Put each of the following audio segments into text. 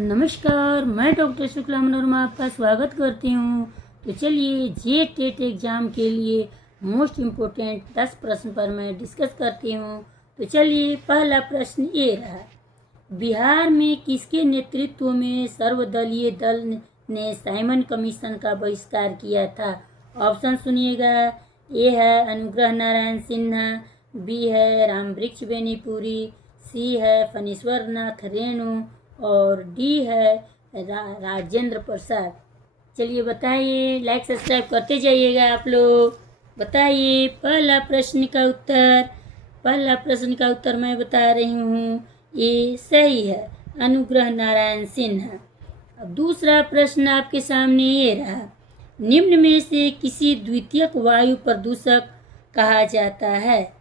नमस्कार, मैं डॉक्टर शुक्ला मनोरमा आपका स्वागत करती हूँ। तो चलिए जे टेट एग्ज़ाम के लिए मोस्ट इम्पोर्टेंट 10 प्रश्न पर मैं डिस्कस करती हूँ। तो चलिए पहला प्रश्न ये रहा, बिहार में किसके नेतृत्व में सर्वदलीय दल ने साइमन कमीशन का बहिष्कार किया था? ऑप्शन सुनिएगा। ए है अनुग्रह नारायण सिन्हा, बी है रामवृक्ष बेनीपुरी, सी है फणीश्वर नाथ रेणु और डी है राजेंद्र प्रसाद। चलिए बताइए, लाइक सब्सक्राइब करते जाइएगा आप लोग। बताइए पहला प्रश्न का उत्तर मैं बता रही हूँ, ये सही है, अनुग्रह नारायण सिन्हा। अब दूसरा प्रश्न आपके सामने ये रहा, निम्न में से किसी द्वितीयक वायु प्रदूषक कहा जाता है?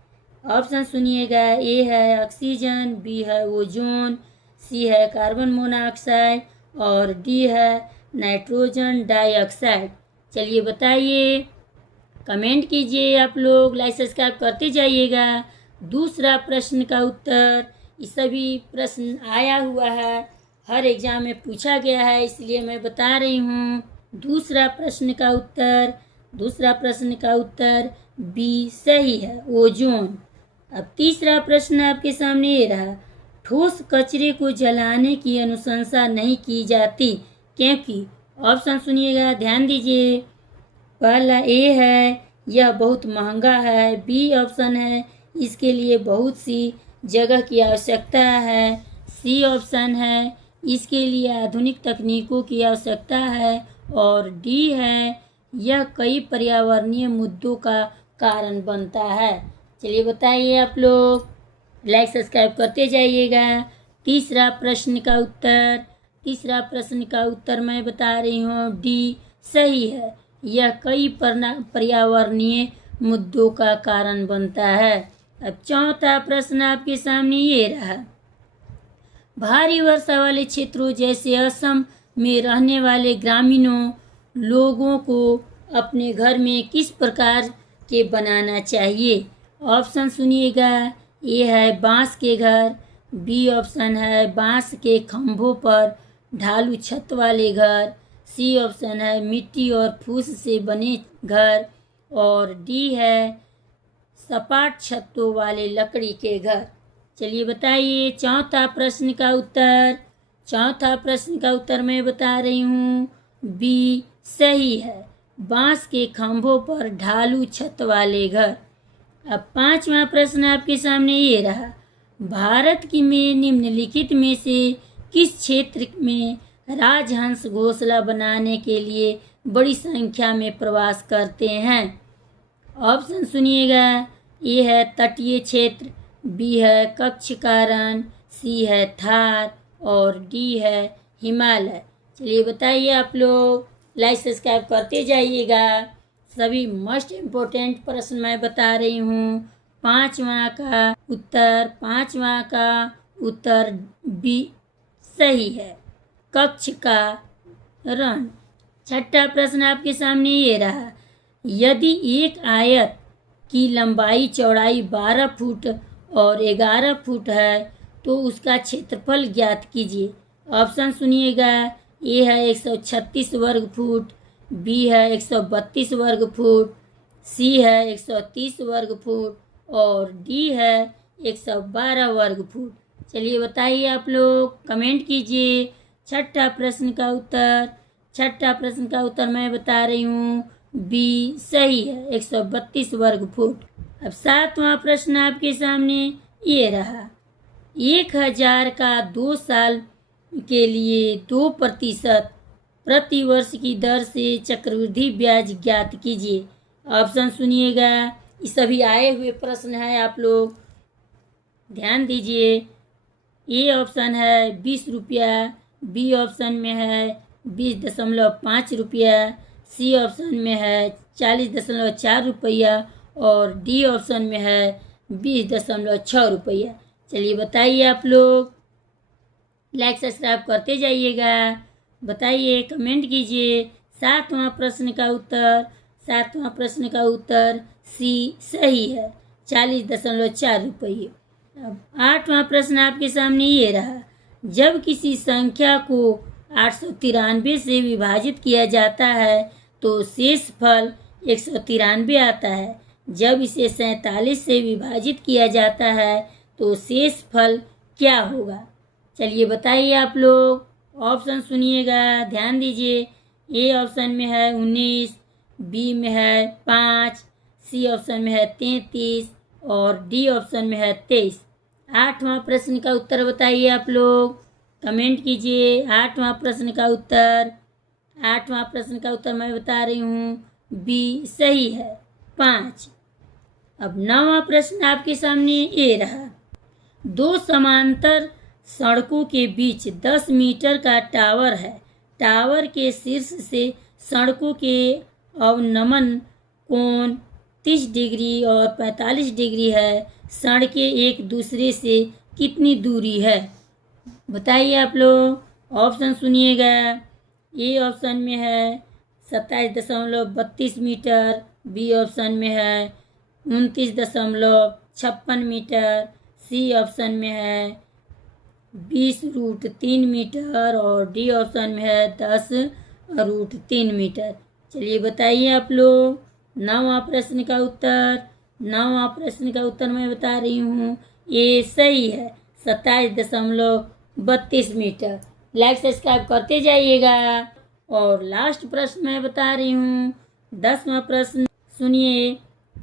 ऑप्शन सुनिएगा। ए है ऑक्सीजन, बी है ओजोन, सी है कार्बन मोनोऑक्साइड और डी है नाइट्रोजन डाइऑक्साइड। चलिए बताइए, कमेंट कीजिए आप लोग, लाइक सब्सक्राइब करते जाइएगा। दूसरा प्रश्न का उत्तर, ये सभी प्रश्न आया हुआ है, हर एग्जाम में पूछा गया है, इसलिए मैं बता रही हूँ। दूसरा प्रश्न का उत्तर बी सही है, ओजोन। अब तीसरा प्रश्न आपके सामने ये रहा, ठोस कचरे को जलाने की अनुशंसा नहीं की जाती क्योंकि? ऑप्शन सुनिएगा, ध्यान दीजिए। पहला ए है यह बहुत महंगा है, बी ऑप्शन है इसके लिए बहुत सी जगह की आवश्यकता है, सी ऑप्शन है इसके लिए आधुनिक तकनीकों की आवश्यकता है और डी है यह कई पर्यावरणीय मुद्दों का कारण बनता है। चलिए बताइए आप लोग, लाइक सब्सक्राइब करते जाइएगा। तीसरा प्रश्न का उत्तर मैं बता रही हूँ, डी सही है, यह कई पर्यावरणीय मुद्दों का कारण बनता है। अब चौथा प्रश्न आपके सामने ये रहा, भारी वर्षा वाले क्षेत्रों जैसे असम में रहने वाले ग्रामीणों लोगों को अपने घर में किस प्रकार के बनाना चाहिए? ऑप्शन सुनिएगा। ए है बांस के घर, बी ऑप्शन है बांस के खंभों पर ढालू छत वाले घर, सी ऑप्शन है मिट्टी और फूस से बने घर और डी है सपाट छतों वाले लकड़ी के घर। चलिए बताइए चौथा प्रश्न का उत्तर मैं बता रही हूँ, बी सही है, बांस के खंभों पर ढालू छत वाले घर। अब पांचवा प्रश्न आपके सामने ये रहा, भारत की में निम्नलिखित में से किस क्षेत्र में राजहंस घोंसला बनाने के लिए बड़ी संख्या में प्रवास करते हैं? ऑप्शन सुनिएगा। ए है तटीय क्षेत्र, बी है कच्छ कारण, सी है थार और डी है हिमालय। चलिए बताइए आप लोग, लाइक सब्सक्राइब करते जाइएगा। सभी मोस्ट इम्पोर्टेंट प्रश्न मैं बता रही हूँ। पांचवा का उत्तर बी सही है, कच्छ का रण। छठा प्रश्न आपके सामने ये रहा, यदि एक आयत की लंबाई चौड़ाई 12 फुट और 11 फुट है तो उसका क्षेत्रफल ज्ञात कीजिए। ऑप्शन सुनिएगा। ए है 136 वर्ग फुट, बी है 132 वर्ग फुट, सी है 130 वर्ग फुट और डी है 112 वर्ग फुट। चलिए बताइए आप लोग, कमेंट कीजिए। छठा प्रश्न का उत्तर मैं बता रही हूँ, बी सही है, 132 वर्ग फुट। अब सातवां प्रश्न आपके सामने ये रहा, 1000 का 2 साल के लिए 2% प्रति वर्ष की दर से चक्रवृद्धि ब्याज ज्ञात कीजिए। ऑप्शन सुनिएगा। ये सभी आए हुए प्रश्न हैं, आप लोग ध्यान दीजिए। ए ऑप्शन है 20 रुपया, बी ऑप्शन में है 20.5 रुपया, सी ऑप्शन में है 40.4 रुपया और डी ऑप्शन में है 20.6 रुपया। चलिए बताइए आप लोग, लाइक सब्सक्राइब करते जाइएगा। बताइए, कमेंट कीजिए। सातवां प्रश्न का उत्तर सी सही है, 40.4 रुपये। अब आठवां प्रश्न आपके सामने ये रहा, जब किसी संख्या को 893 से विभाजित किया जाता है तो शेष फल 193 आता है। जब इसे 47 से विभाजित किया जाता है तो शेष फल क्या होगा? चलिए बताइए आप लोग। ऑप्शन सुनिएगा, ध्यान दीजिए। ए ऑप्शन में है 19, बी में है 5, सी ऑप्शन में है 33 और डी ऑप्शन में है 23। 8वां प्रश्न का उत्तर बताइए आप लोग, कमेंट कीजिए। 8वां प्रश्न का उत्तर, 8वां प्रश्न का उत्तर मैं बता रही हूँ, बी सही है, 5। अब 9वां प्रश्न आपके सामने ये रहा। दो समांतर सड़कों के बीच 10 मीटर का टावर है। टावर के शीर्ष से सड़कों के अवनमन कोण 30 डिग्री और 45 डिग्री है। सड़कें एक दूसरे से कितनी दूरी है? बताइए आप लोग। ऑप्शन सुनिएगा। ए ऑप्शन में है 27.32 मीटर, बी ऑप्शन में है 29.56 मीटर, सी ऑप्शन में है 20√3 मीटर और डी ऑप्शन में है 10√3 मीटर। चलिए बताइए आप लोग। 9वां प्रश्न का उत्तर, 9वां प्रश्न का उत्तर मैं बता रही हूँ, ये सही है, 27.32 मीटर। लाइक सब्सक्राइब करते जाइएगा। और लास्ट प्रश्न मैं बता रही हूँ, 10वां प्रश्न सुनिए।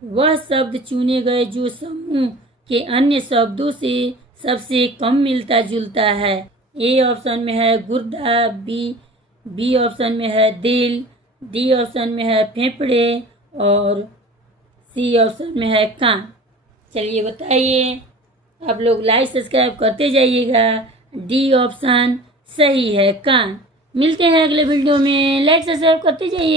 वह शब्द चुने गए जो समूह के अन्य शब्दों से सबसे कम मिलता जुलता है। ए ऑप्शन में है गुर्दा, बी ऑप्शन में है दिल, डी ऑप्शन में है फेफड़े और सी ऑप्शन में है कान। चलिए बताइए आप लोग। लाइक सब्सक्राइब करते जाइएगा। डी ऑप्शन सही है, कान। मिलते हैं अगले वीडियो में। लाइक सब्सक्राइब करते जाइए।